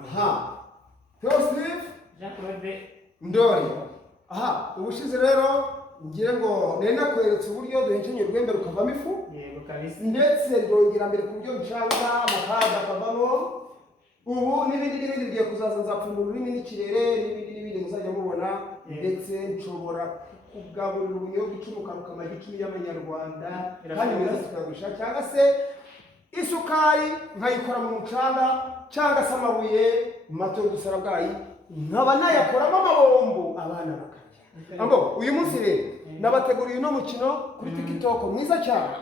aha Theoslif Jean-Claude Ndori. Aha ubushize rero ngire ngo nenda kweretse uburyo duhenkenye urwembe rukavamo ifu. yego kabisa Ndetse ndongera mbere ku buryo bicanga amakaza akavamo. Ubu n'ibindi bigiye kuzaza nzapfunda ururimi n'ikirere n'ibindi muzajya mubona. Ndetse nshobora kugaburira ubunyobwa icumuka rukamara icumi y'amanyarwanda kandi mwiza tukagurisha cyangwa se isukari nkayikora mu mucanga cyangwa se amabuye mato y'udusarabwayi nkaba nayakoramo amabombo abana bakarya. Ambo uyu munsi rero nabateguriye uno mukino kuri TikTok mwiza cyane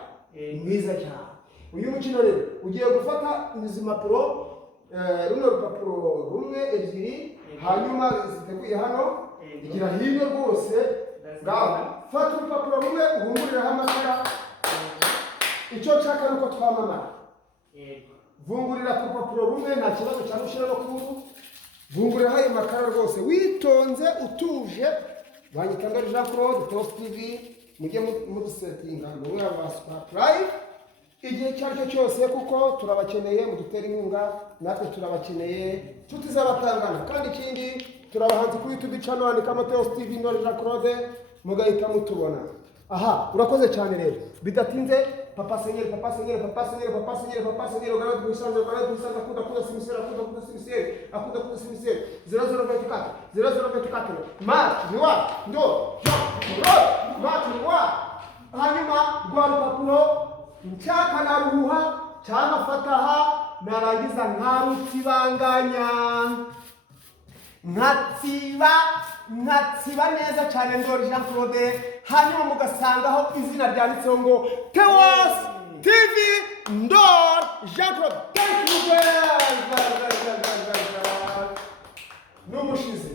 mwiza cyane. Uyu mukino rero ugiye gufata izi mpapuro runo rupapuro rumwe ebyiri hanyuma ziteguye hano igira hino rwose ngaho fata urupapuro rumwe uhunguriraho amakara. Icyo nshaka nuko twamamara. Vungurira ku rupapuro rumwe nta kibazo cyangwa ushyira no kuru. Vunguriraho ayo makara rwose witonze utuje. Banyitanga Jean-Claude Top TV mujye mudusetinga ngo we subscribe igihe cyaryo cyose kuko turabakeneye mudutera inkunga natwe turabakeneye nshuti z'abatangana kandi ikindi turabahanzi kuri YouTube channel andika Top TV Ndori Jean-Claude mugahita mutubona. Aha urakoze cyane rero bidatinze papa senyeri ogara dusanze akuda simisera 0024 maji wa ndo maji wa hanyuma rwa rupapuro nshaka naruha cyangwa fataha narangiza nkarutsibanganya nkatsiba neza cyane Ndori Jean-Claude hanyuma mugasangaho izina ryanditseho ngo Theos TV Ndori Jean-Claude. Thank you very much. N'umushize